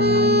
Українське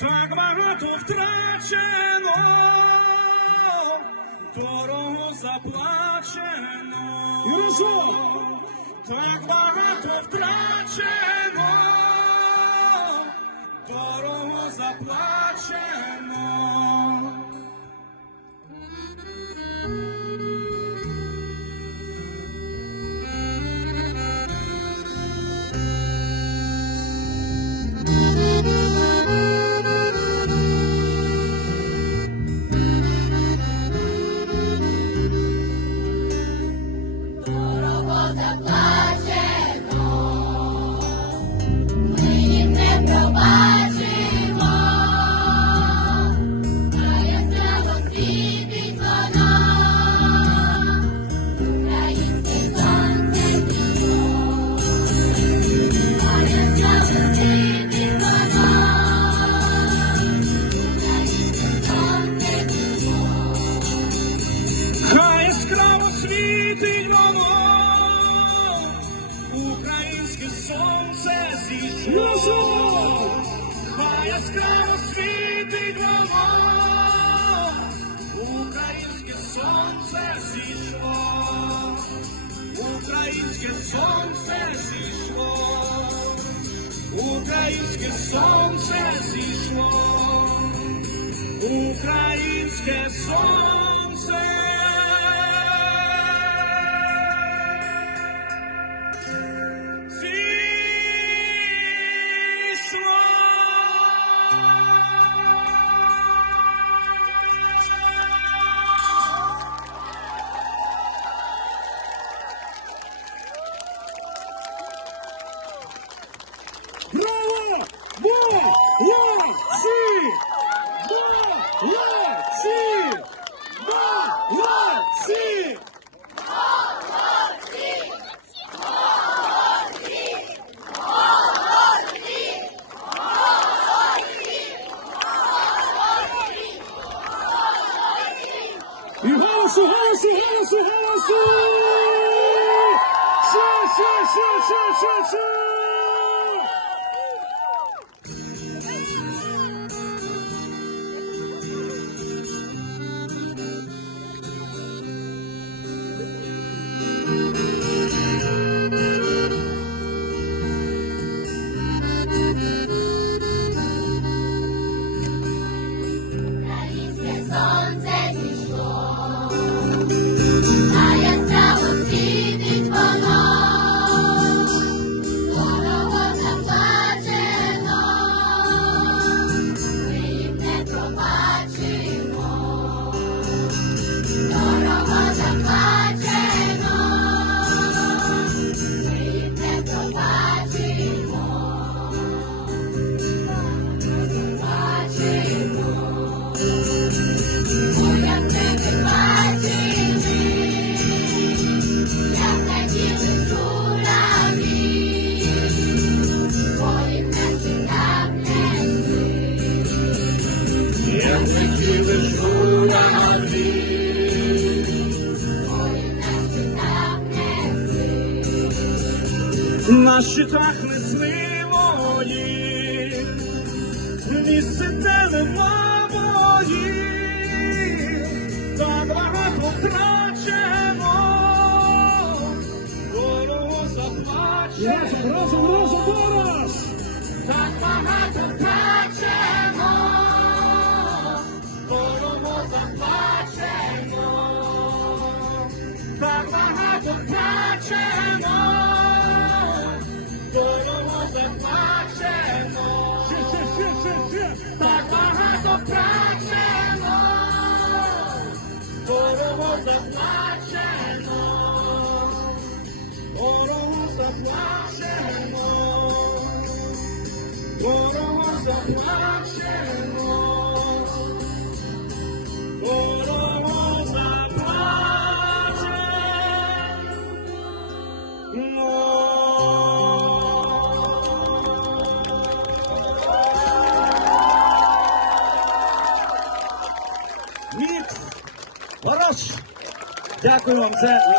так багато втрачено, дорогу заплачено. Так багато втрачено, яскраво світить воно, українське сонце зійшло. Українське сонце зійшло. Українське сонце зійшло. Українське сонце. 二一，雨，谢谢，谢谢，谢谢。На щитах мисливої, місце телена мої, за два року втрачено, ворогу заплачено. Розум, розум, ворож! Так багато втрачено. Багато втрачено, ворогу заплачено, Дякую вам. Це